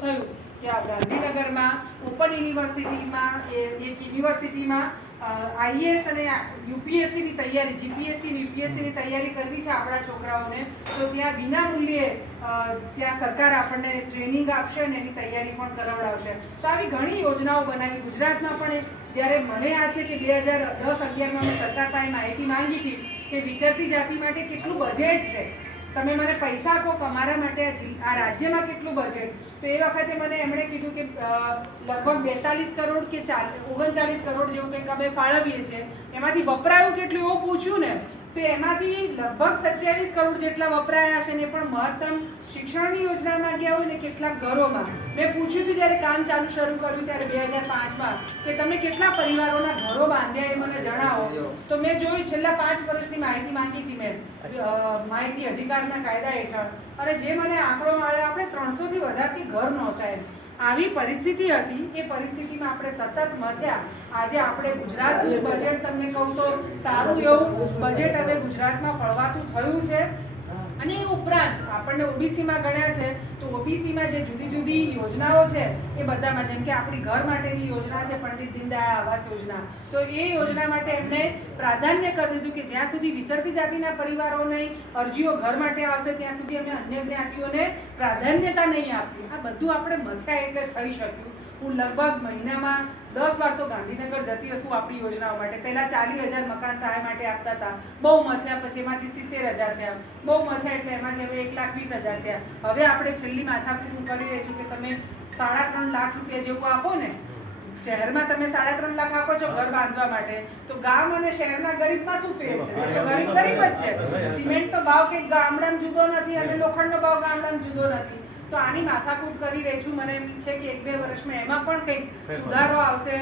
થયું કે આ ગાંધીનગરમાં ઓપન યુનિવર્સિટીમાં એક યુનિવર્સિટીમાં આઈએએસ અને યુપીએસસીની તૈયારી, જીપીએસસી યુપીએસસીની તૈયારી કરવી છે આપણા છોકરાઓને, તો ત્યાં વિના મૂલ્યે ત્યાં સરકાર આપણને ટ્રેનિંગ આપશે અને એની તૈયારી પણ કરાવડાવશે. તો આવી ઘણી યોજનાઓ બનાવી. ગુજરાતમાં પણ જ્યારે મને આ છે કે 2010-11માં મેં સરકાર પાસે માહિતી માંગી હતી કે વિચરતી જાતિ માટે કેટલું બજેટ છે, તમે મને પૈસા કહો કે અમારા માટે આ રાજ્યમાં કેટલું બજેટ. તો એ વખતે મને એમણે કીધું કે લગભગ 42 કરોડ કે 39 કરોડ જેવું કંઈક અમે ફાળવીએ છીએ. એમાંથી વપરાયું કેટલું એવું પૂછ્યું ને, તો એમાંથી લગભગ 27 કરોડ જેટલા વપરાયા છે ને, પણ મહત્તમ શિક્ષણની યોજના માંગ્યા હોય ને કેટલાક ઘરોમાં. મેં પૂછ્યું હતું જ્યારે કામ ચાલુ શરૂ કર્યું ત્યારે 2005માં કે તમે કેટલા પરિવારોના ઘરો બાંધ્યા એ મને જણાવો. તો મેં જોયું છેલ્લા 5 વર્ષની માહિતી માંગી હતી મેં માહિતી અધિકારના કાયદા હેઠળ, અને જે મને આંકડો મળ્યો આપણે 300 થી વધારથી ઘર નહોતા એમ. આવી પરિસ્થિતિ હતી. એ પરિસ્થિતિમાં આપણે સતત મથ્યા. આજે આપણે ગુજરાતનું બજેટ તમને કહું તો સારું એવું બજેટ હવે ગુજરાતમાં ફળવાતું થયું છે. અને એ ઉપરાંત આપણને ઓબીસીમાં ગણ્યા છે, તો ઓબીસીમાં જે જુદી જુદી યોજનાઓ છે એ બધામાં, જેમ કે આપણી ઘર માટેની યોજના છે પંડિત દીનદયાળ આવાસ યોજના, તો એ યોજના માટે એમને પ્રાધાન્ય કરી દીધું કે જ્યાં સુધી વિચરતી જાતિના પરિવારોની અરજીઓ ઘર માટે આવશે ત્યાં સુધી અમે અન્ય જ્ઞાતિઓને પ્રાધાન્યતા નહીં આપીએ. આ બધું આપણે મથ્યા એટલે થઈ શક્યું. હું લગભગ મહિનામાં 10 વાર તો ગાંધીનગર જતી હશું આપણી યોજનાઓ માટે. પહેલા 40,000 મકાન સહાય માટે આપતા હતા, બહુ મથ્યા, પછી એમાંથી 70,000 થયા, બહુ મથ્યા એટલે એમાંથી હવે 1,20,000 થયા. હવે આપણે છેલ્લી માથાકૂટ હું કરી રહી છું કે તમે 3.5 લાખ રૂપિયા જેવું આપો ને. શહેરમાં તમે 3.5 લાખ આપો છો ઘર બાંધવા માટે, તો ગામ અને શહેરના ગરીબમાં શું ફેર છે? તો ગરીબ ગરીબ જ છે. સિમેન્ટનો ભાવ કે ગામડામાં જુદો નથી અને લોખંડનો ભાવ ગામડામાં જુદો નથી. તો આની માથાકૂટ કરી રહી છું. મને એમ છે કે 1-2 વર્ષમાં એમાં પણ કંઈક સુધારો આવશે.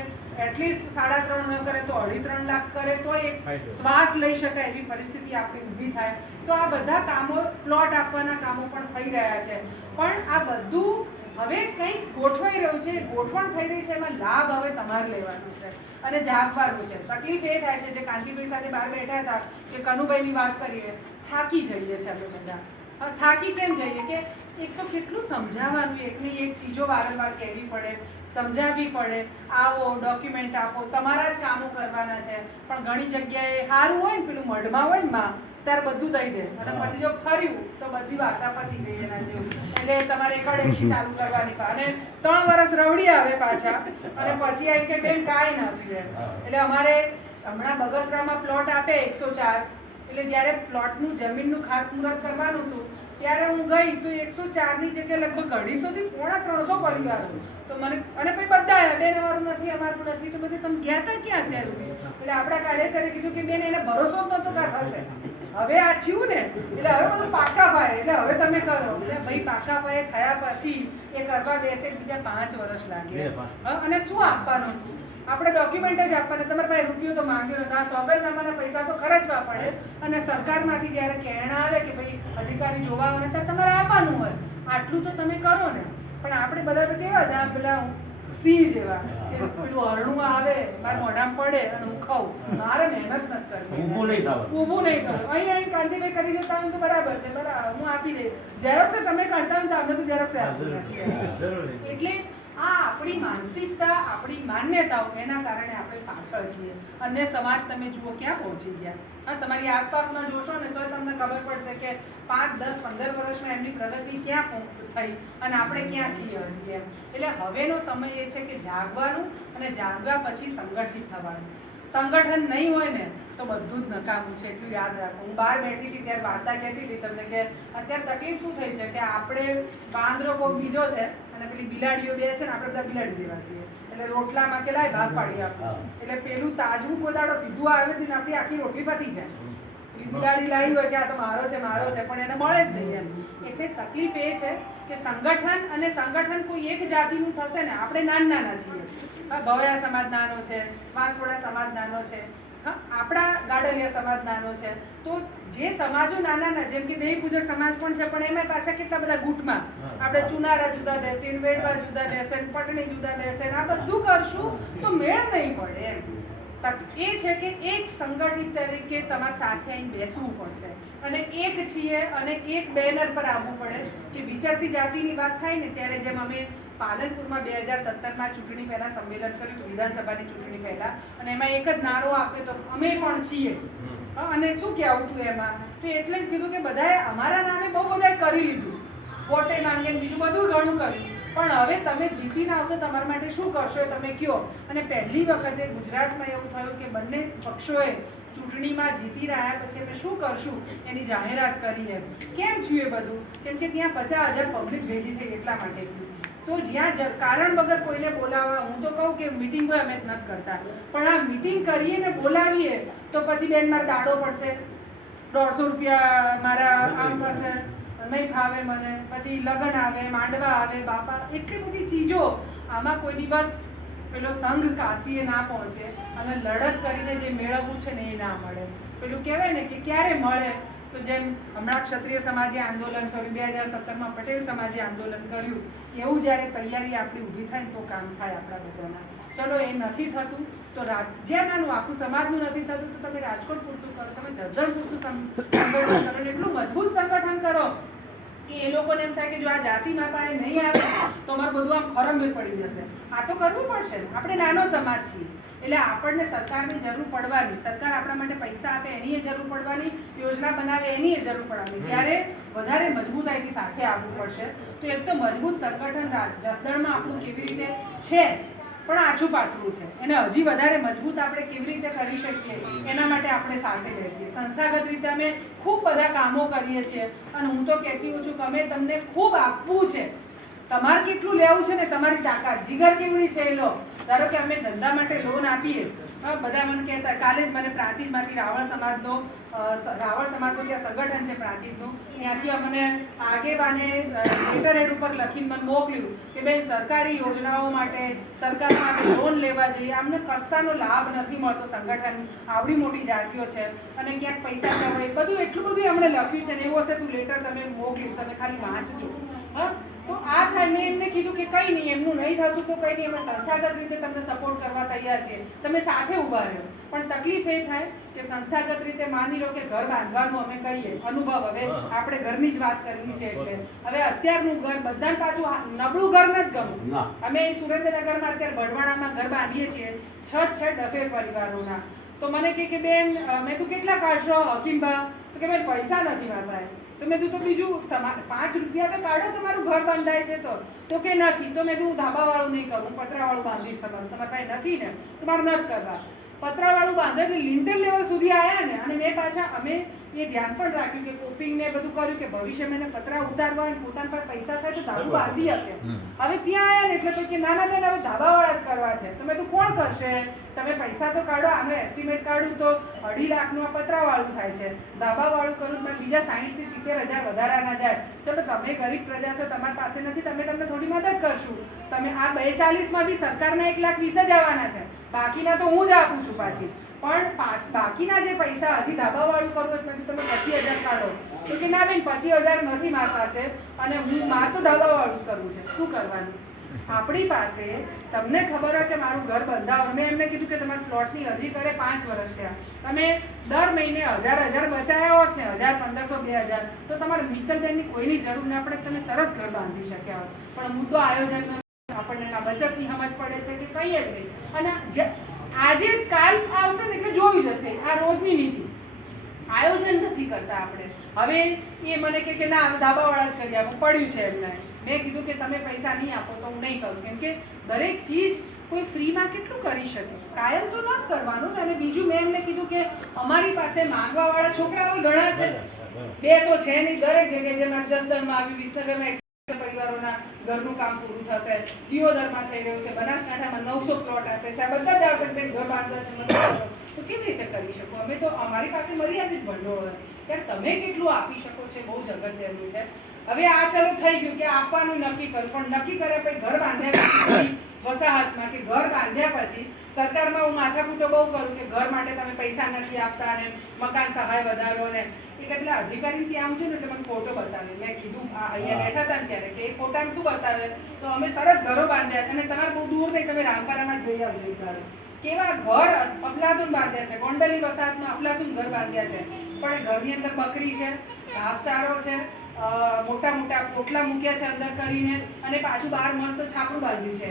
એટલીસ્ટ 3.5 ન કરે તો 2.5-3 લાખ કરે તો એક શ્વાસ લઈ શકાય એવી પરિસ્થિતિ આપણી ઊભી થાય. તો આ બધા કામો, પ્લોટ આપવાના કામો પણ થઈ રહ્યા છે. પણ આ બધું હવે કંઈક ગોઠવાઈ રહ્યું છે, ગોઠવણ થઈ રહી છે. એમાં લાભ હવે તમારે લેવાનું છે અને જાગવાનું છે. તકલીફ એ થાય છે, જે કાંતિભાઈ સાથે બહાર બેઠા હતા કે કનુભાઈની વાત કરીએ, થાકી જઈએ છે અમે બધા. થાકી કેમ જઈએ કે એક તો કેટલું સમજાવવાનું, એકની એક ચીજો વારંવાર કહેવી પડે, સમજાવવી પડે, આવો ડોક્યુમેન્ટ આપો, તમારા જ કામો કરવાના છે. પણ ઘણી જગ્યાએ સારું હોય ને, પેલું મઢમાં હોય ને માં, ત્યારે બધું દઈ દે અને પછી જો ફર્યું તો બધી વાર્તા પતી ગઈ એના જેવું. એટલે તમારે એકડેથી ચાલુ કરવાની અને 3 વર્ષ રવડી આવે પાછા અને પછી એમ કે બેન કાંઈ નથી એમ. એટલે અમારે હમણાં બગસરામાં પ્લોટ આપે 104, એટલે જ્યારે પ્લોટનું જમીનનું ખાતમુહૂર્ત કરવાનું હતું ત્યારે હું ગઈ તો 104ની જગ્યાએ લગભગ 250 થી પોણા 300 પરિવારો. તો મને અને પછી બધા આવ્યા, બેન અમારું નથી, અમારું નથી. તો બધે તમે ગયા હતા ક્યાં અત્યાર સુધી? એટલે આપણા કાર્યકરે કીધું કે બેન એને ભરોસો જ નહોતો કાં થશે. હવે આ થયું ને એટલે હવે બધું પાકા પાયે, એટલે હવે તમે કરો. એટલે ભાઈ પાકા પાયે થયા પછી એ કરવા બેસે બીજા 5 વર્ષ લાગે. અને શું આપવાનું? આપણે ડોક્યુમેન્ટ જ આપવાના. તમારા પાસે રૂપિયો તો માંગ્યો નથી, આ સોગંદનામાના પૈસા તો ખર્ચવા પડે. અને સરકારમાંથી જ્યારે કહેણા આવે કે ભાઈ અધિકારી જોવા આવે ત્યારે તમારે આપવાનું હોય. આટલું તો તમે કરો ને. પણ આપણે બધા તો કેવા જ આ પેલા સિંહ જેવા કે પેલું હરણું આવે મારા મોઢામાં પડે અને હું ખાઉં. મારે મહેનત નથી કરવી, ઊભું નહીં થવું. અહીં કાંતિભાઈ કરી જતા હોય તો બરાબર છે, બરાબર હું આપી દઈશ. ઝેરોક્ષ તમે કાઢતા હોય તો અમે તો ઝેરોક્ષ આપી નથી. એટલે આ આપણી માનસિકતા, આપણી માન્યતાઓ, એના કારણે આપણે પાછળ છીએ. અન્ય સમાજ તમે જુઓ ક્યાં પહોંચી ગયા. હા, તમારી આસપાસમાં જોશો ને તો તમને ખબર પડશે કે 5, 10, 15 વર્ષમાં એમની પ્રગતિ ક્યાં થઈ અને આપણે ક્યાં છીએ હજી એમ. એટલે હવેનો સમય એ છે કે જાગવાનું અને જાગવા પછી સંગઠિત થવાનું. સંગઠન નહીં હોય ને તો બધું જ નકામું છે, એટલું યાદ રાખો. હું બહાર બેઠી હતી ત્યારે વાર્તા કહેતી હતી તમને કે અત્યારે તકલીફ શું થઈ છે કે આપણે વાંદરો કોક બીજો છે અને પેલી બિલાડીઓ બે છે ને, આપણે બધા બિલાડી જેવા છીએ. એટલે રોટલામાં કે લાય ભાગ પાડી આપો, એટલે પેલું તાજવું કોદાડો સીધું આવે ને આપણી આખી રોટલી પતી જાય. બિલાડી લાવી હોય કે આ તો મારો છે, મારો છે, પણ એને મળે જ નહીં એમ. એટલે તકલીફ એ છે કે સંગઠન, અને સંગઠન કોઈ એક જાતિનું થશે ને. આપણે નાના છીએ, ગવયા સમાજ નાનો છે, વાંસવડા સમાજ નાનો છે, આપણા ગાડલિયા સમાજ નાનો છે. તો જે સમાજો નાના, જેમ કે દેવી પૂજક સમાજ પણ છે, પણ એમાં પાછા કેટલા બધા ગુટમાં આપણે ચુનારા જુદા બેસીને, વેડવા જુદા બેસે, પટણી જુદા બેસે, આ બધું કરશું તો મેળ નહીં પડે એમ. તક એ છે કે એક સંગઠિત તરીકે તમારે સાથે આવીને બેસવું પડશે અને એક છીએ અને એક બેનર પર આવવું પડે કે વિચરતી જાતિની વાત થાય ને ત્યારે જેમ અમે પાલનપુરમાં 2017માં ચૂંટણી પહેલાં સંમેલન કર્યું હતું, વિધાનસભાની ચૂંટણી પહેલાં, અને એમાં એક જ નારો આપ્યો તો અમે પણ છીએ. અને શું કહેવું હતું એમાં, તો એટલે જ કીધું કે બધાએ અમારા નામે બહુ બધાએ કરી લીધું, વોટે માંગે બીજું બધું ઘણું કર્યું, પણ હવે તમે જીતીને આવશો તમારા માટે શું કરશો એ તમે કહો. અને પહેલી વખતે ગુજરાતમાં એવું થયું કે બંને પક્ષોએ ચૂંટણીમાં જીતી રહ્યા પછી અમે શું કરશું એની જાહેરાત કરી. એમ કેમ થયું એ બધું? કેમ કે ત્યાં 50,000 પબ્લિક ભેગી થઈ એટલા માટે થયું. તો જ્યાં કારણ વગર કોઈને બોલાવવા, હું તો કહું કે મિટિંગો અમે જ નથી કરતા, પણ આ મિટિંગ કરીએ ને બોલાવીએ તો પછી બેન મારે દાડો પડશે, 150 રૂપિયા મારા આમ થશે, નહીં ફાવે મને, પછી લગ્ન આવે, માંડવા આવે, બાપા એટલી બધી ચીજો. આમાં કોઈ દિવસ પેલો સંઘ કાશીએ ના પહોંચે અને લડત કરીને જે મેળવવું છે ને એ ના મળે. પેલું કહેવાય ને કે ક્યારે મળે, તો જેમ હમણાં ક્ષત્રિય સમાજે આંદોલન કર્યું, 2017માં પટેલ સમાજે આંદોલન કર્યું, એવું જ્યારે તૈયારી આપણી ઊભી થાય તો કામ થાય આપણા બધાના. ચલો એ નથી થતું તો જ્યાં આખું સમાજનું નથી થતું તો તમે રાજકોટ પૂરતું કરો, તમે જસદણ પૂરતું સંગઠન કરો, એટલું મજબૂત સંગઠન કરો કે એ લોકોને એમ થાય કે જો આ જાતિ માતા નહીં આવે તો અમારું બધું આમ ખરંભે પડી જશે. આ તો કરવું પડશે ને, આપણે નાનો સમાજ છીએ એટલે આપણને સરકારની જરૂર પડવાની, સરકાર આપણા માટે પૈસા આપે એની જરૂર પડવાની, યોજના બનાવે એની જરૂર પડવાની, ત્યારે વધારે મજબૂતાઈથી સાથે આવવું પડશે. તો એક તો મજબૂત સંગઠન જસદણમાં આપણું કેવી રીતે છે પણ આછું પાતળું છે, એને હજી વધારે મજબૂત આપણે કેવી રીતે કરી શકીએ એના માટે આપણે સાથે બેસીએ. સંસ્થાગત રીતે અમે ખૂબ બધા કામો કરીએ છીએ અને હું તો કહેતી હોઉં છું કે અમે તમને ખૂબ આપવું છે, તમારે કેટલું લેવું છે ને તમારી તાકાત જીગર કેવડી છે એ લો. ધારો કે અમે ધંધા માટે લોન આપીએ, બધા મને કહેતા, કાલે જ મને પ્રાંતિજમાંથી રાવળ સમાજનું ત્યાં સંગઠન છે પ્રાંતિજનું, ત્યાંથી અમને આગેવાને લેટર હેડ ઉપર લખીને મને મોકલ્યું કે બેન સરકારી યોજનાઓ માટે, સરકાર માટે લોન લેવા જઈએ, અમને કશાનો લાભ નથી મળતો, સંગઠન આવડી મોટી જાતિઓ છે અને ક્યાંક પૈસા જવાય, બધું એટલું બધું અમને લખ્યું છે ને એવું હશે તું લેટર તમે મોકલીશ, તમે ખાલી વાંચજો. હા, તો આ થાય. મેં એમને કીધું કે કંઈ નહીં, એમનું નહીં થતું તો કંઈ નહીં, અમે સંસ્થાગત રીતે તમને સપોર્ટ કરવા તૈયાર છીએ, તમે સાથે ઊભા રહ્યો. પણ તકલીફ એ થાય કે સંસ્થાગત રીતે માની લો કે ઘર બાંધવાનું અમે કહીએ, અનુભવ, હવે આપણે ઘરની જ વાત કરવી છે એટલે હવે અત્યારનું ઘર બધાને પાછું નબળું ઘર નથી ગમતું. અમે સુરેન્દ્રનગરમાં અત્યારે વઢવાણામાં ઘર બાંધીએ છીએ, 6 છે ડફેર પરિવારોના. તો મને કે બેન, મેં તું કેટલા કાઢશો હકીમબા? તો કે બેન પૈસા નથી મારા પાસે. તો મેં તું તો બીજું તમારે 5 રૂપિયા તો કાઢો, તમારું ઘર બાંધાય છે તો કે નથી. તો મેં તું ધાબાવાળું નહીં કરું, પતરાવાળું બાંધીશ તમારું, તમારા પાસે નથી ને તમારે નથી કરવા. પતરાવાળું બાંધે એટલે લિન્ટલ લેવલ સુધી આવ્યા ને, અને મેં પાછા અમે એ ધ્યાન પણ રાખ્યું કે કોપિંગ ને બધું કર્યું કે ભવિષ્યમાં એને પતરા ઉતારવા હોય, પોતાના પાસે પૈસા થાય તો ધાબુ બાંધી શકે. હવે ત્યાં આવ્યા ને એટલે તો કે નાના બેન હવે ધાબાવાળા જ કરવા છે. તો મેં તું કોણ કરશે? તમે પૈસા તો કાઢો, આમે એસ્ટિમેટ કાઢું તો 2.5 લાખનું આ પતરાવાળું થાય છે, ધાબાવાળું કરું તો બીજા 60 થી 70 હજાર વધારાના જાય. ચલો તમે ગરીબ પ્રજા છો, તમારી પાસે નથી, તમે તમને થોડી મદદ કરશું. તમે આ 240માં બી સરકારના 1,20,000 જ આવવાના છે, બાકીના તો હું જ આપું છું પાછી. પણ બાકીના જે પૈસા હજી ધાબાવાળું કરવું એટલે તમે 25,000 કાઢો. તો કે ના બેન 25,000 નથી મારી પાસે અને મારે તો ધાબાવાળું જ કરવું છે. શું કરવાનું? આપણી પાસે તમને ખબર હોય કે મારું ઘર બંધાવો, મેં એમને કીધું કે તમારે પ્લોટની અરજી કરે 5 વર્ષ થયા, તમે દર મહિને 1,000 બચાવ્યા હોત ને 1,000, 1,500, 2,000, તો તમારે મિત્તલબેનની કોઈની જરૂર ના પડે, તમે સરસ ઘર બાંધી શક્યા હોત. પણ મુદ્દો આયોજન, આપણને આ બચતની સમજ પડે છે કે કંઈ જ નહીં. અને આજે કાલ આવશે ને એટલે જોયું જશે, આ રોજની નીતિ. આયોજન નથી કરતા આપણે. હવે એ મને કે ના ધાબાવાળા જ કરી આપો, પડ્યું છે એમને. મેં કીધું કે તમે પૈસા નહીં આપો તો હું નહીં કરું, કેમ કે દરેક ચીજ કોઈ ફ્રીમાં કેટલું કરી શકે, કાયમ તો ન જ કરવાનું. અને બીજું મેં એમને કીધું કે અમારી પાસે માંગવાવાળા છોકરાઓ ઘણા છે, 2 તો છે નહીં, દરેક જગ્યાએ જેમ જસદણમાં આવ્યું, વિસનગરમાં પરિવારોના ઘરનું કામ પૂરું થશે, દિયોદરમાં થઈ રહ્યું છે, બનાસકાંઠામાં 900 પ્લોટ આપે છે, આ બધા જ આવશે બેન ઘર બાંધવા છે, તો કેવી રીતે કરી શકો? અમે તો અમારી પાસે મર્યાદિત ભંડોળ હોય, ત્યારે તમે કેટલું આપી શકો છો બહુ જ અગત્યનું છે. હવે આ ચાલો થઈ ગયું કે આપવાનું નક્કી કર્યું, પણ નક્કી કર્યા પછી ઘર બાંધ્યા પછી વસાહતમાં કે ઘર બાંધ્યા પછી સરકારમાં હું માથાકૂટો બહુ કરું કે ઘર માટે તમે પૈસા નથી આપતા અને મકાન સહાય વધારો ને એટલે પેલા અધિકારી ત્યાં આવું છે ને એટલે મને ફોટો બતાવે. મેં કીધું અહીંયા બેઠા હતા ને ત્યારે કે એ ફોટામાં શું બતાવે, તો અમે સરસ ઘરો બાંધ્યા અને તમારે બહુ દૂર નહીં, તમે રામપરામાં જઈ આવજો એકવાર. કેવા ઘર અફલાતુન બાંધ્યા છે, ગોંડલની વસાહતમાં અફલાતુન ઘર બાંધ્યા છે, પણ ઘરની અંદર બકરી છે, ઘાસચારો છે, મોટા મોટા પોટલા મૂક્યા છે અંદર કરીને, અને પાછું બહાર મસ્ત છાપરું બાંધ્યું છે.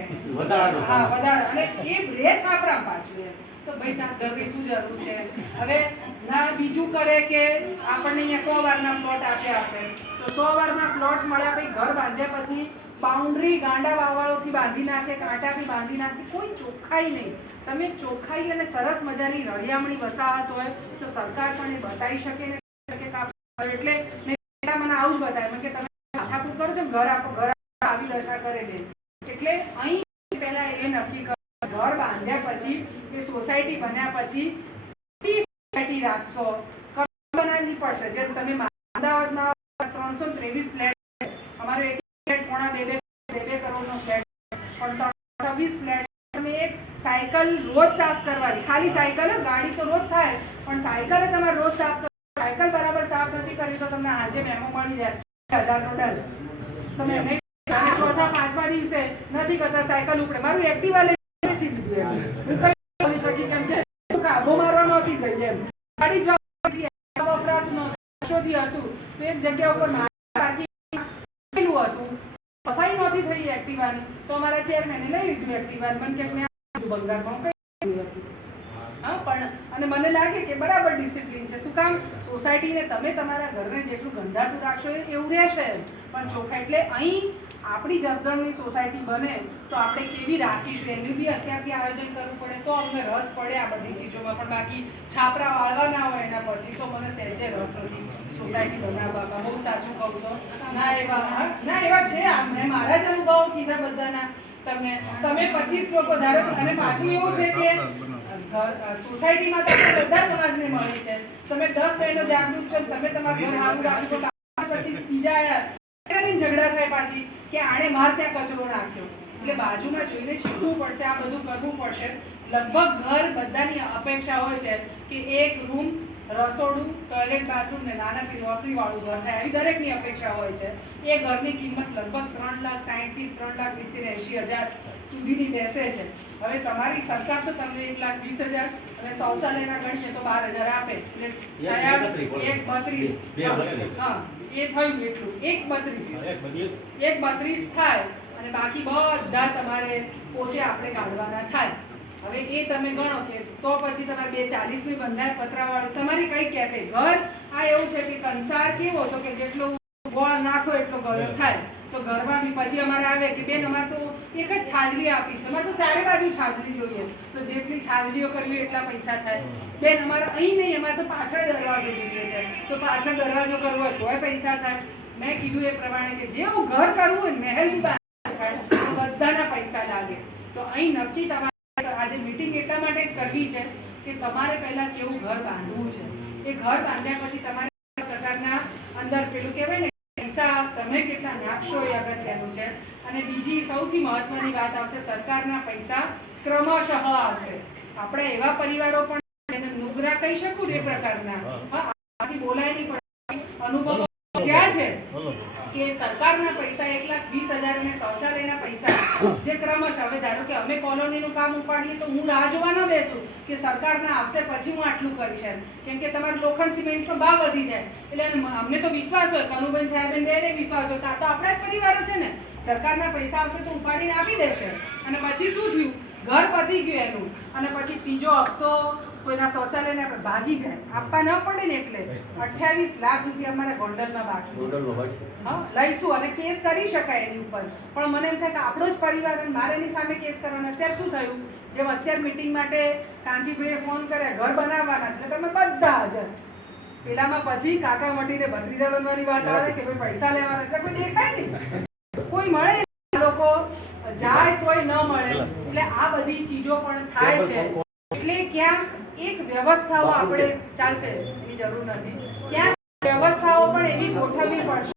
હા, વધારે. અને એ રે છાપરા પાછું એમ. તો ભાઈ તાર ઘરની શું જરૂર છે? હવે ના બીજું કરે કે આપણને અહીંયા 100 વારના પ્લોટ આપ્યા હશે, તો 100 વારના પ્લોટ મળ્યા પછી ઘર બાંધ્યા પછી બાઉન્ડ્રી ગાંડા વાવાળોથી બાંધી નાખે, કાંટાથી બાંધી નાખે, કોઈ ચોખ્ખાઈ નહીં. તમે ચોખ્ખાઈ અને સરસ મજાની રળિયામણી વસાહત હોય તો સરકાર પણ એ બતાવી શકે ને એટલે મને આવું જ બતાવે કે તમે માથાકૂટ કરો છો, ઘર આપો, ઘર આવી દશા કરે છે. એટલે અહીં પહેલા એ નક્કી કરો, ઘર બાંધ્યા પછી એ સોસાયટી બન્યા પછી સોસાયટી રાખશો, બનાવવી પડશે. જેમ તમે અમદાવાદમાં 323 ફ્લેટ, અમારો એક ફ્લેટ પોણા 2 કરોડનો ફ્લેટ, પણ 326 ફ્લેટ. તમે એક સાયકલ રોજ સાફ કરવાની, ખાલી સાયકલ, ગાડી તો રોજ થાય, પણ સાયકલ તમારે રોજ સાફ કરવાની. સાયકલ બરાબર સાફ નથી કરી તો તમને આજે મેમો મળી જાય 1000 નો દંડ. તમે નહીં, ચોથા પાંચમા દિવસે નથી કરતા સાયકલ ઉપડે. મારું એક્ટિવા લઈ વેચી દીધું એમ. હું કઈ બોલી શકી કેમ કે કાબો મારવા નહોતી થઈ એમ. ગાડી વપરાતું નહોતું, વર્ષોથી હતું, તો એક જગ્યા ઉપર પાર્કિંગ હતું, સફાઈ નહોતી થઈ એક્ટિવાની, તો અમારા ચેરમેને લઈ લીધું એક્ટિવા. મને કે મેં બંગાળમાં કઈ હતું. હા, પણ અને મને લાગે કે બરાબર ડિસિપ્લિન છે. શું કામ? સોસાયટીને તમે તમારા ઘરને જેટલું ગંધાતું રાખશો એવું રહેશે, પણ ચોખ્ખા. એટલે અહીં આપણી જસદણની સોસાયટી બને તો આપણે કેવી રાખીશું એનું બી અત્યારથી આયોજન કરવું પડે, તો અમને રસ પડે આ બધી ચીજોમાં. પણ બાકી છાપરા વાળવા ના હોય એના પછી તો મને સહેજે રસ નથી સોસાયટી બનાવવામાં. બહુ સાચું કહું તો ના એવા છે. મેં મારા જ અનુભવો કીધા બધાના તમને. તમે 25 લોકો ધારો, અને પાછું એવું છે કે સોસાયટીમાં તો બધા સમાજને મળી છે. તમે 10 બહેનો જાગૃત છો, તમે તમારું ઘર સારું રાખો, પછી બીજા ઝઘડા થાય પાછી કે આણે માર ત્યાં કચરો નાખ્યો. એટલે બાજુમાં જોઈને શીખવું પડશે, આ બધું કરવું પડશે. લગભગ ઘર બધાની અપેક્ષા હોય છે કે એક રૂમ, રસોડું, ટોયલેટ, બાથરૂમ ને નાનકડી રસોઈ વાળું ઘર થાય, આવી દરેકની અપેક્ષા હોય છે. એ ઘરની કિંમત લગભગ 3,60,000 થી 3,70,000 સુધીની બેસે છે. હવે તમારી સરકાર તો તમને 1,20,000 અને શૌચાલયના ગણીએ તો 12,000 આપે, એટલે 1,32,000. હા, એ થયું એટલું, 1,32,000 થાય, અને બાકી બધા તમારે પોતે આપણે કાઢવાના થાય. હવે એ તમે ગણો કે તો પછી તમારે 240 નું બંધાય પતરાવાળું, તમારી કઈ કેપે ઘર. આ એવું છે કે કંસાર કેવો હતો કે જેટલો ગોળ નાખો એટલો ગળ્યો થાય. તો ઘરમાં બી પછી અમારે આવે કે બેન અમારે તો એક જ છાજલી આપી છે, અમારે તો ચારે બાજુ છાજલી જોઈએ, તો જેટલી છાજલીઓ કરવી એટલા પૈસા થાય. બેન અમારે અહીં નહીં, અમારે તો પાછળ દરવાજો જોઈએ છે, તો પાછળ દરવાજો કરવો હોય તોય પૈસા થાય. મેં કીધું એ પ્રમાણે કે જેવું ઘર કરવું હોય મહેલ બી બધાના પૈસા લાગે. તો અહીં નક્કી તમારે આજે મીટિંગ એટલા માટે જ કરવી છે કે તમારે પહેલા કેવું ઘર બાંધવું છે. એ ઘર બાંધ્યા પછી તમારે પ્રકારના અંદર પેલું કહેવાય ને પૈસા તમે કેટલા નાખશો એ અગત્યનું છે. અને બીજી સૌથી મહત્વની વાત આવશે, સરકારના પૈસા ક્રમશઃ આવશે. આપણે એવા પરિવારો પણ જેને નુગરા કહી શકું એ પ્રકારના, આથી બોલાય નહીં, પણ અનુભવ ક્યાં છે કે સરકારના પૈસા 1,20,000 અને શૌચાલયના પૈસા જે ક્રમશઃ, હવે ધારો કે અમે કોલોનીનું કામ ઉપાડીએ તો હું રાહ જોવા ન બેસું કે સરકારના આપશે પછી હું આટલું કરીશ એમ, કેમ કે તમારું લોખંડ સિમેન્ટનો ભાવ વધી જાય. એટલે અમને તો વિશ્વાસ હોય, કનુભાઈ સાહેબ બેને વિશ્વાસ હોય, તો આપણા જ પરિવારો છે ને, સરકારના પૈસા આવશે તો ઉપાડીને આપી દેશે. અને પછી શું થયું, ઘર પતી ગયું એનું, અને પછી ત્રીજો હપ્તો કોઈના શૌચાલયને આપણે ભાગી જાય, આપવા ન પડે ને. એટલે 28 લાખ રૂપિયા અમારા ગોંડલમાં બાકી છે. હા, લઈશું અને કેસ કરી શકાય એની ઉપર. પણ મને એમ થાય કે આપણો જ પરિવાર અને મારે એની સામે કેસ કરવાનો. અત્યારે શું થયું, જેમ અત્યારે મિટિંગ માટે કાંતિભાઈએ ફોન કર્યા, ઘર બનાવવાના છે, તમે બધા હાજર. પેલામાં પછી કાકા મટીને ભત્રીજા બનવાની વાત આવે કે ભાઈ પૈસા લેવાના છે, કોઈ દેખાય નહીં, કોઈ મળે નહીં, લોકો જાય તોય ન મળે. એટલે આ બધી ચીજો પણ થાય છે. એટલે ક્યાંક એક વ્યવસ્થાઓ આપણે ચાલશે એની જરૂર નથી, ક્યાંક વ્યવસ્થાઓ પણ એવી ગોઠવવી પડશે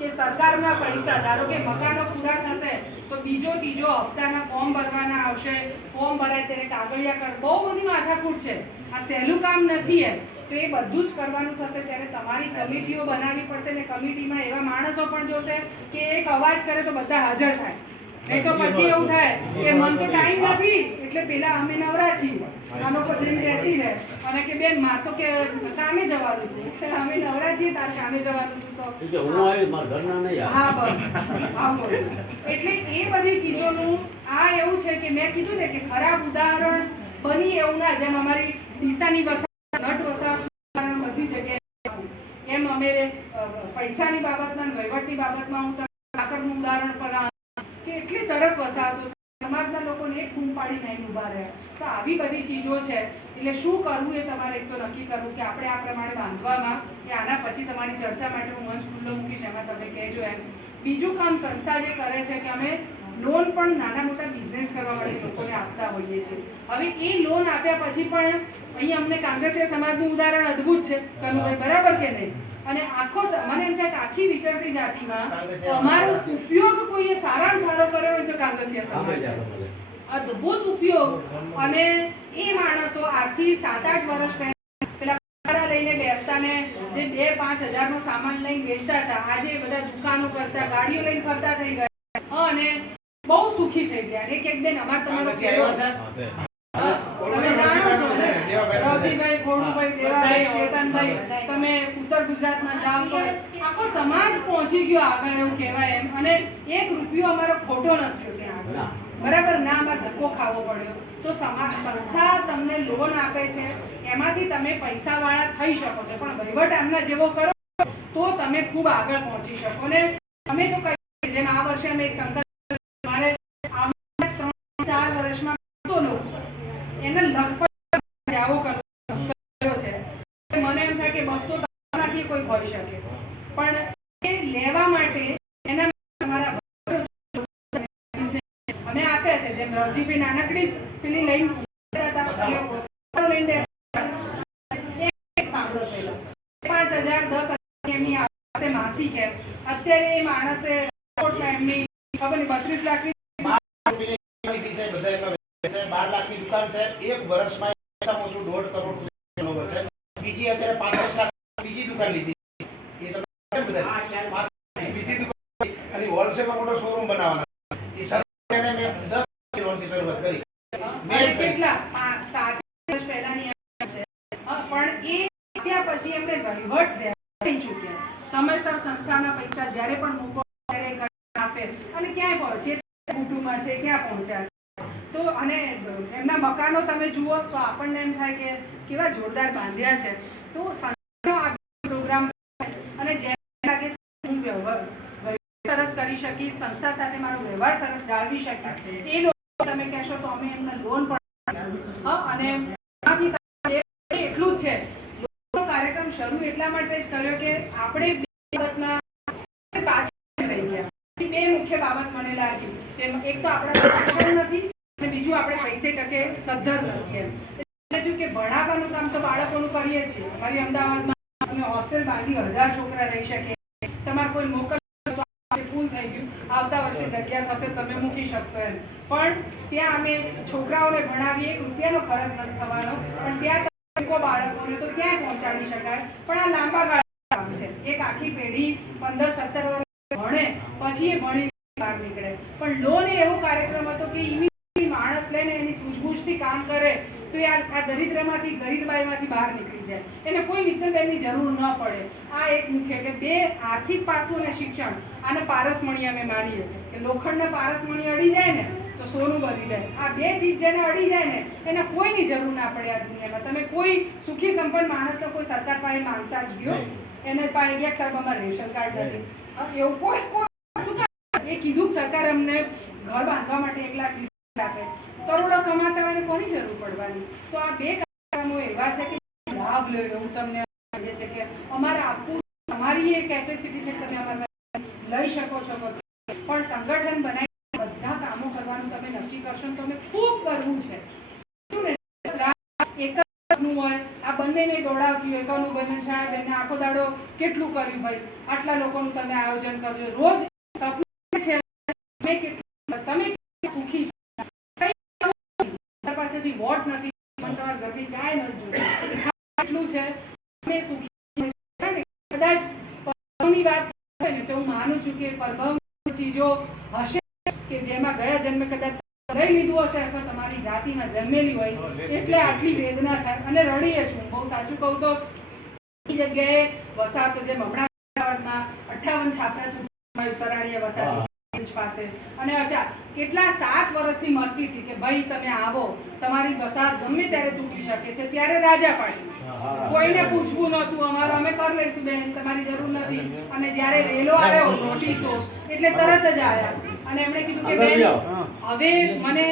કે સરકારના પૈસા, ધારો કે મકાનો પૂરા થશે તો બીજો ત્રીજો હપ્તાના ફોર્મ ભરવાના આવશે, ફોર્મ ભરાય ત્યારે કાગળિયા કર, બહુ બધી માથાકૂટ છે. આ સહેલું કામ નથી એમ. તો એ બધું જ કરવાનું થશે ત્યારે તમારી કમિટીઓ બનાવવી પડશે, ને કમિટીમાં એવા માણસો પણ જોશે કે એક અવાજ કરે તો બધા હાજર થાય. નહીં તો પછી એવું થાય કે મન તો ટાઈમ નથી એટલે પેલા અમે નવરા છીએ, આ લોકો જઈને બેસી રહે અને કે બેન માર તો કે કામે જવાનું હતું, અમે નવરા છીએ તાર કામે જવાનું હતું તો હું આવી મારા ઘરના નહીં આવે. હા બસ હા બોલો. એટલે એ બધી ચીજોનું આ એવું છે કે મેં કીધું ને કે ખરાબ ઉદાહરણ બની એવું ના, જેમ અમારી ડીસાની વસાહત નટ વસાહત બધી જગ્યાએ એમ અમે પૈસાની બાબતમાં વહીવટની બાબતમાં હું તમને ઉદાહરણ પર કે એટલી સરસ વસાહતો સમાજના લોકોને એક બૂમ પાડી નહીં ઊભા રહે. તો આવી બધી ચીજો છે એટલે શું કરવું એ તમારે એક તો નક્કી કરવું કે આપણે આ પ્રમાણે બાંધવામાં કે આના પછી તમારી ચર્ચા માટે હું મંચ ખુલ્લો મૂકીશ, એમાં તમે કહેજો એમ. બીજું કામ સંસ્થા જે કરે છે કે અમે લોન પણ નાના મોટા બિઝનેસ કરવા વાળા લોકોને આપતા હોઈએ છીએ. હવે એ લોન આપ્યા પછી પણ અહીં અમને કાંગ્રેસીય સમાજનું ઉદાહરણ અદ્ભુત છે કનુભાઈ, બરાબર કે નહીં? અને આખો મને એમ થાય કે આખી વિચરતી જાતિમાં અમારો ઉપયોગ કોઈએ સારામાં સારો કર્યો હોય તો કાંગ્રેસીય સમાજ છે. અદ્ભુત ઉપયોગ. અને એ માણસો આજથી 7-8 વર્ષ પહેલા પેલા પગારા લઈને બેસતા ને જે 2-5 હજારનો સામાન લઈને વેચતા હતા, આજે બધા દુકાનો કરતા ગાડીઓ લઈને ફરતા થઈ ગયા અને બહુ સુખી થઈ ગયા. એક એક બેન અમાર તમારો સેવો છે, તમે જાણો છો રવજીભાઈ, ખોડુભાઈ, દેવાભાઈ, ચેતનભાઈ, તમે ઉત્તર ગુજરાતમાં જાઓ તો આખો સમાજ પહોંચી ગયો આગળ એવું કહેવાય એમ. અને 1 રૂપિયો અમારો ખોટો નથી થયો ત્યાં, બરાબર ના અમારે ધક્કો ખાવો પડ્યો. તો સંસ્થા તમને લોન આપે છે એમાંથી તમે પૈસાવાળા થઈ શકો છો, પણ વહીવટ આમના જેવો કરો તો તમે ખૂબ આગળ પહોંચી શકો. ને અમે તો કહીએ જેમ આ વર્ષે અમે એક સંકલ્પ મારે આવનારા 3-4 વર્ષમાં એને લગભગ આવો કર્યો છે. મને એમ થાય કે 200 નાથી કોઈ હોઈ શકે, પણ એ લેવા માટે એના તમારા અમે આપ્યા છે. જેમ રવજીભાઈ નાનકડી જ પેલી લઈને હતા, લઈને સાંભળો પહેલા 5,000 10,000 એમની આવશે માસિક એમ. અત્યારે એ માણસે એમની ખબર નહીં 32 લાખની 12 લાખની દુકાન છે. એક વર્ષમાં ઓછું 1.5 કરોડ ટર્નઓવર છે. બીજી અત્યારે 35 લાખ બીજી દુકાન લીધી. એ તમે બધા બીજી દુકાન અને હોલસેલમાં મોટો શોરૂમ બનાવવાનો. એ સરકારને મેં 10 લોનની શરૂઆત કરી. મેં કેટલા 7 વર્ષ પહેલાની છે, પણ એ ત્યાં પછી એમને વહીવટ થઈ ચૂક્યા. સમયસર સંસ્થાના પૈસા જ્યારે પણ મૂકો ત્યારે આપે અને ક્યાંય પહોંચે કુટુંબમાં છે ક્યાં પહોંચ્યા. તો અને એમના મકાનો તમે જુઓ તો આપણને એમ થાય કે કેવા જોરદાર બાંધ્યા છે. તો સંસ્થાનો આ પ્રોગ્રામ અને જેમ લાગે છે હું સરસ કરી શકીશ, સંસ્થા સાથે મારો વ્યવહાર સરસ જાળવી શકીશ, એ લોકો તમે કહેશો તો અમે એમને લોન પણ અને એટલું જ છે. કાર્યક્રમ શરૂ એટલા માટે જ કર્યો કે આપણે બાબતના પાછળ રહી ગયા. 2 મુખ્ય બાબત મને લાગી કે એક તો આપણા શિક્ષણ નથી અને બીજું આપણે પૈસે ટકે સદ્ધર નથી એમ. એટલે કે ભણાવવાનું કામ તો બાળકોનું કરીએ છીએ. અમારી અમદાવાદમાં અમે હોસ્ટેલ બાંધી 1000 છોકરા રહી શકે. તમારે કોઈ મોકલ તો ફૂલ થઈ ગયું, આવતા વર્ષે જગ્યા થશે તમે મૂકી શકશો એમ. પણ ત્યાં અમે છોકરાઓને ભણાવીએ, 1 રૂપિયાનો ખર્ચ નથી થવાનો, પણ ત્યાં બાળકોને તો ક્યાં પહોંચાડી શકાય. પણ આ લાંબા ગાળાનું કામ છે. એક આખી પેઢી 15-17 વર્ષ ભણે પછી એ ભણી બહાર નીકળે. પણ લોન એ એવો કાર્યક્રમ હતો કે માણસ લઈને એની સૂઝબૂછથી કામ કરે તો એ આ દરિદ્રમાંથી ગરીબબાઈમાંથી બહાર નીકળી જાય. એને કોઈ મિત્રબેનની જરૂર ન પડે. આ એક મુખ્ય કે 2 આર્થિક પાસું અને શિક્ષણ. આને પારસમણી અમે માનીએ કે લોખંડને પારસમણી અડી જાય ને તો સોનું બની જાય. આ 2 ચીજ જેને અડી જાય ને એને કોઈની જરૂર ના પડે આ દુનિયામાં. તમે કોઈ સુખી સંપન્ન માણસને કોઈ સરકાર પાસે માંગતા જ ગયો એને પાસે ગયા સાહેબ અમારે રેશન કાર્ડ નથી એવું કોઈ શું એ કીધું સરકાર અમને ઘર બાંધવા માટે 1 લાખ 20 આપે. કરોડો કમાતા હોય કોની જરૂર પડવાની. તો આ 2 કાર્યક્રમો એવા છે કે લાભ લે. હું તમને કહે છે કે અમારે આપવું તમારી એ કેપેસિટી છે તમે અમારા લઈ શકો છો, પણ સંગઠન બનાવી બધા કામો કરવાનું તમે નક્કી કરશો ને તમે ખૂબ કરવું છે. એક જ હોય આ બંનેને દોડાવતી હોય કોનું બને સાહેબ એને આખો દાડો કેટલું કર્યું ભાઈ, આટલા લોકોનું તમે આયોજન કરજો. રોજ સપનું છે તમે કેટલું સુખી પાસેથી વોટ નથી પણ તમારા ઘરની ચાય નથી જોઈ એટલું છે તમે સુખી. કદાચ પરભવની વાત થાય ને તો હું માનું છું કે પરભવ ચીજો હશે કે જેમાં ગયા જન્મે કદાચ લઈ લીધું હશે અથવા તમારી જાતિમાં જન્મેલી હોય એટલે આટલી વેદના થાય અને રડીએ છું. બહુ સાચું કહું તો એ જગ્યાએ વસાતો જે હમણાં 58 છાપરા સરાણીયા વસાતી પાસે અને અચ્છા કેટલા 7 વર્ષથી મળતી હતી કે ભાઈ તમે આવો, તમારી વસાહત ગમે ત્યારે તૂટી શકે છે. ત્યારે રાજા પાડી, કોઈને પૂછવું નહોતું, અમારું અમે કરી લઈશું બેન, તમારી જરૂર નથી. અને જ્યારે રેલો આવ્યો નોટિસો એટલે તરત જ આવ્યા અને એમણે કીધું કે બેન હવે મને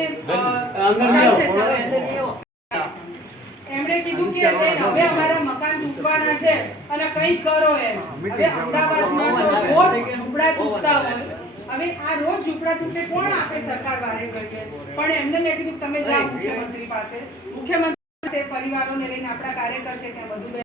એમણે કીધું કે બેન હવે અમારા મકાન તૂટવાના છે અને કંઈક કરો એમ. હવે અમદાવાદમાં તો રોજ ઝૂંપડા તૂટતા હોય. હવે આ રોજ ઝૂંપડા તૂટે કોણ આપે સરકાર વારે ઘડીએ? પણ એમને મેં કીધું તમે જાઓ મુખ્યમંત્રી પાસે. મુખ્યમંત્રી પાસે પરિવારોને લઈને આપણા કાર્યકર છે ત્યાં બધું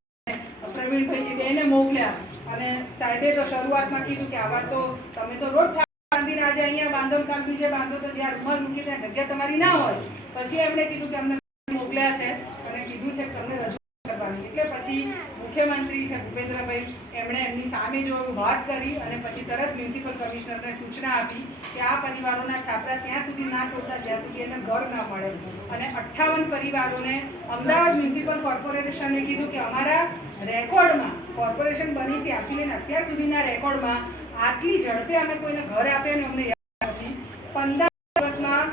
પ્રવીણભાઈ બેને મોકલ્યા અને સાહેબે તો શરૂઆતમાં કીધું કે આવા તો તમે તો રોજ બાંધીને આજે અહીંયા બાંધો કાલ બીજે બાંધો તો જ્યાં રૂમાલ મૂકી ત્યાં જગ્યા તમારી ના હોય. પછી એમણે કીધું કે અમને મોકલ્યા છે અને કીધું છે કે તમને રજૂ કરવાની. એટલે પછી મુખ્યમંત્રી છે ભૂપેન્દ્રભાઈ એમણે એમની સામે જો વાત કરી અને પછી તરત મ્યુનિસિપલ કમિશનરને સૂચના આપી કે આ પરિવારોના છાપરા ત્યાં સુધી ના તોડતા જ્યાં સુધી એને ઘર ના મળે. અને 58 પરિવારોને અમદાવાદ મ્યુનિસિપલ કોર્પોરેશને કીધું કે અમારા રેકોર્ડમાં કોર્પોરેશન બની ત્યાંથી લઈને અત્યાર સુધીના રેકોર્ડમાં આટલી ઝડપે અમે કોઈને ઘર આપે ને અમને યાદ નથી. 15 દિવસમાં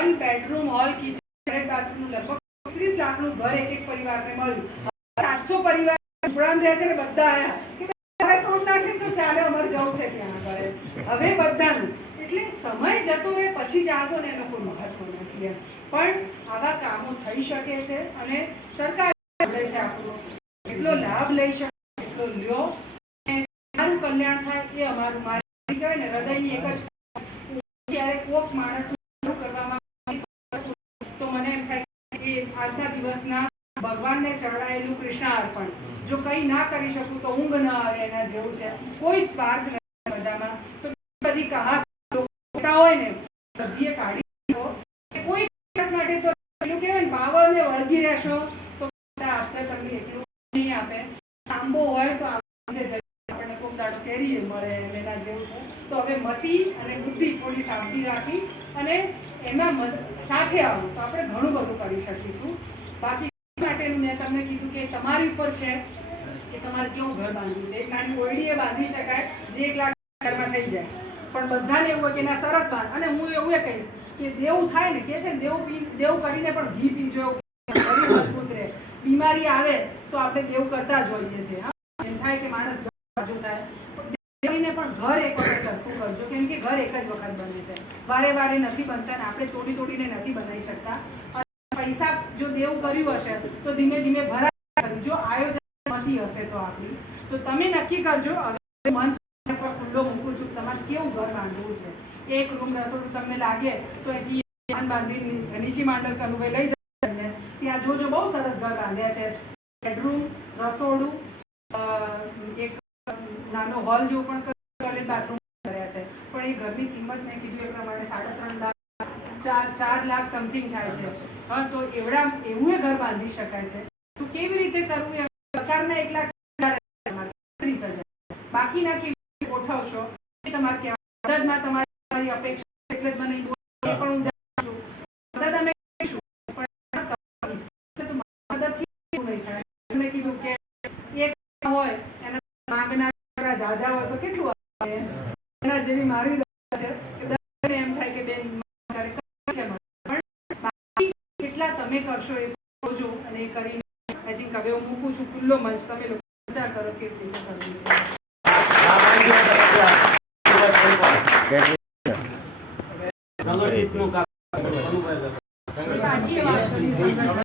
1 બેડરૂમ હોલ કિચન બાથરૂમનું લગભગ 30 લાખનું ઘર એક પરિવારને મળ્યું. 700 પરિવાર ઝૂંપડામાં રહે છે ને બધા આવ્યા કે હવે તોડ નાખે તો ચાલે, અમારે જવું છે ત્યાં આગળ. હવે બધાનું એટલે સમય જતો એ પછી જ આગો ને એનો કોઈ મહત્વ નથી. પણ આવા કામો થઈ શકે છે અને સરકાર છે આપણું એટલો લાભ લઈ શકે એટલો લ્યો અને સારું કલ્યાણ થાય એ અમારું મારી કહેવાય ને હૃદયની એક જ ક્યારેક કોક માણસ કરવામાં તો મને એમ થાય કે આજના દિવસના ભગવાનને ચડાયેલું કૃષ્ણ અર્પણ. જો કંઈ ના કરી શકું તો ઊંઘ ન આવે એના જેવું છે. કોઈ સ્વાર્થ નથી બધામાં. તો બધી કહાવતો હોય ને બધીએ કાઢી દો કોઈ દિવસ માટે તો પેલું કહેવાય ને બાવળને વળગી રહેશો તો આપશે તમને એટલું નહીં આપે. આંબો હોય તો આપણને કોક દાડો કેરી મળે એના જેવું છે. તો હવે મતિ અને બુદ્ધિ થોડી શાંતિ રાખી અને એમાં સાથે આવું તો આપણે ઘણું બધું કરી શકીશું. બાકી માટેનું મેં તમને કીધું કે તમારી ઉપર છે કે તમારે કેવું ઘર બાંધવું છે. એક નાની ઓરડીએ બાંધી શકાય જે 1 લાખ ઘરમાં થઈ જાય. પણ બધાને એવું હોય કે ના સરસ બાંધ. અને હું એવું એ કહીશ કે દેવું થાય ને કે છે દેવું કરીને પણ ઘી પીજો, શરીર મજબૂત રહે. બીમારી આવે તો આપણે દેવું કરતા જ હોઈએ છીએ. એમ થાય કે માણસ બાજુ થાય દેવીને પણ ઘર એક વખત સરખું કરજો કેમ કે ઘર એક જ વખત બને છે. વારે વારે નથી બનતા ને આપણે તોડીને નથી બનાવી શકતા. પૈસા જો દેવું કર્યું હશે તો ધીમે ધીમે ભરાય. જો આયોજનમાંથી હશે તો આપણી તો તમે નક્કી કરજો. હવે મન પર ખુલ્લો મૂકું છું તમારે કેવું ઘર બાંધવું છે. એક રૂમ રસોડું તમને લાગે તો અહીંથી બાંધી નીચી માંડલ કનુભાઈ લઈ જાય ત્યાં જોજો બહુ સરસ ઘર બાંધ્યા છે. બેડરૂમ, રસોડું, એક નાનો હોલ જેવું પણ ટોયલેટ બાથરૂમ કર્યા છે. પણ એ ઘરની કિંમત મેં કીધું એ પ્રમાણે 3.5 લાખ 4 લાખ સમથિંગ થાય છે. હા તો એવું એ ઘર બાંધી શકાય છે. તો કેવી રીતે કરવું એ સરકારના 1 લાખ 30,000 બાકીના કેવી રીતે ગોઠવશો એ તમારે કહેવાય. મદદમાં તમારી અપેક્ષા એટલે જ મને એ પણ હું જાણું છું મદદ અમે કહીશું પણ મદદથી એવું નહીં થાય. મેં કીધું કે એક હોય એના માંગના જાજા હોય તો કેટલું આવે એના જેવી મારી છે એમ થાય કે બેન કેટલા તમે કરશો એ જોજો અને એ કરીને આઈ થિંક હવે હું મૂકું છું ખુલ્લો મંચ. તમે લોકો વિચાર કરો કેવી રીતે કરવું છે.